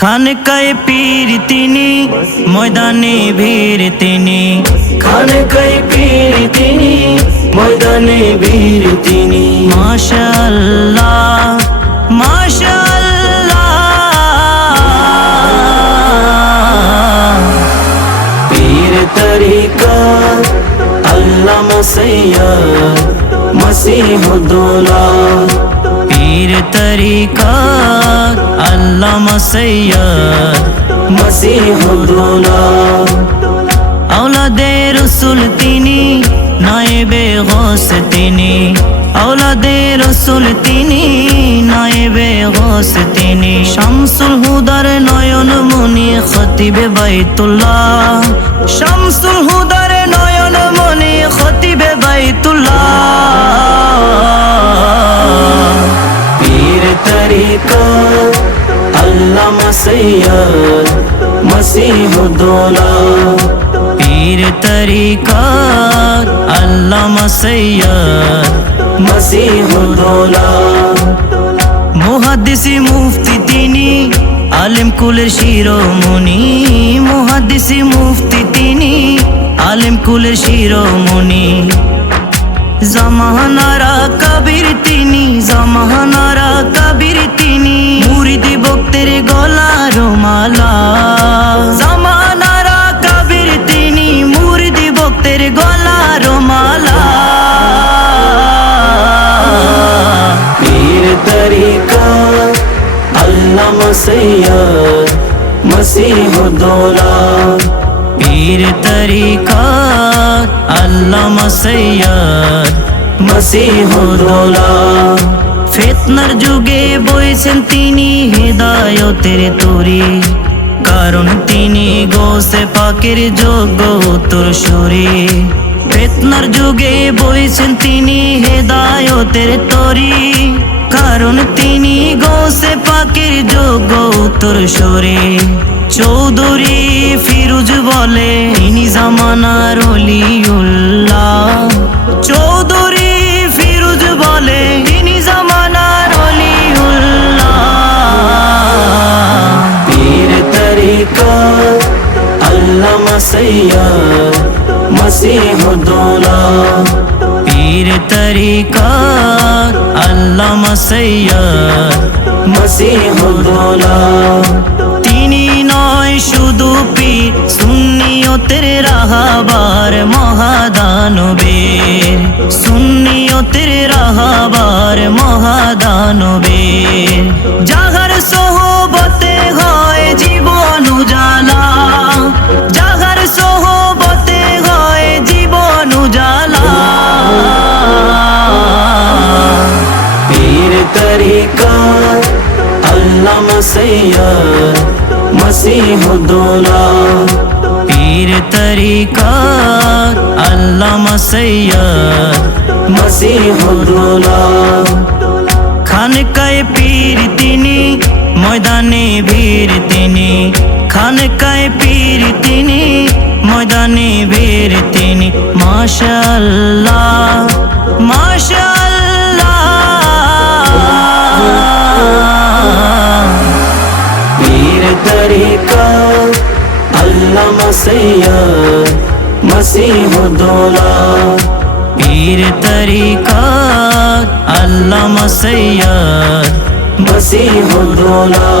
খানকায় পীর তিনি ময়দানে ভীর তিনি। খানকায় পীর তিনি ময়দানে ভীর তিনি। মাশাআল্লাহ মাশাআল্লাহ। পীর তরিকা আল্লামা সৈয়দ মসিহুদ্দৌলা। পীর তরিকা আল্লামা সৈয়দ মসিহুদ্দৌলা আওলাদে রসুল তিনি, নায়েবে গোস তিনি। আওলাদে রসুল তিনি, নায়েবে গোস তিনি। শামসুল হুদার নয়ন মনি খতিবে বাইতুল্লাহ। শামসুল হুদার নয়ন মসিহুদ্দৌলা পীর তরিকা আল্লামা সৈয়দ মসিহুদ্দৌলা মুহাদ্দিসি মুফতি তিনি আলেম কুলের শিরোমণি মুহাদ্দিসি মুফতি তিনি আলেম কুলের শিরোমণি জামানারা কবির তিনি, জামানারা কবির তিনি। মুরিদি ভক্তের গলার মালা। জামানারা কবির তিনি, মুরিদি ভক্তের গলার মালা। পীর তরিকা আল্লামা সৈয়দ মসিহুদ্দৌলা পীর তরিকা আল্লামা সৈয়দ মসিহুদ্দৌলা ফেতনার যুগে বইছেন তিনি হেদায়তের তরি। কারণ তিনি গোসে পাকের যোগ্য উত্তর সুরে। ফেতনার যুগে বইছেন তিনি হেদায়তের তরি। কারণ তিনি গোসে পাকের যোগ্য উত্তর সুরে। চৌধুরী ফিরুজ বলে তিনি জামানার অলিউল্লাহ। চৌধুরী ফিরুজ বলে তিনি জামানার অলিউল্লাহ। পীর তরিকা আল্লামা সৈয়দ মসিহুদ্দৌলা পীর তরিকা আল্লামা সৈয়দ মসিহুদ্দৌলা তিনি নয় পীর সুন্নিয়তের রাহাবার মহাদানবের সুন্নিয়তের রাহাবার মহাদানবের যাহার সোহবতে হয় জীবন উজালা, যাহার সোহবতে হয় জীবন উজালা। পীর তরিকা, আল্লামা সৈয়দ মসিহুদ্দৌলা পীর তরিকা আল্লামা সৈয়দ মসিহুদ্দৌলা খানকায় পীর তিনি, ময়দানে ভীর তিনি। খানকায় পীর তিনি, ময়দানে ভীর তিনি। মাশাআল্লাহ। আল্লামা সৈয়দ মসিহুদ্দৌলা পীর তরিকা আল্লামা সৈয়দ মসিহুদ্দৌলা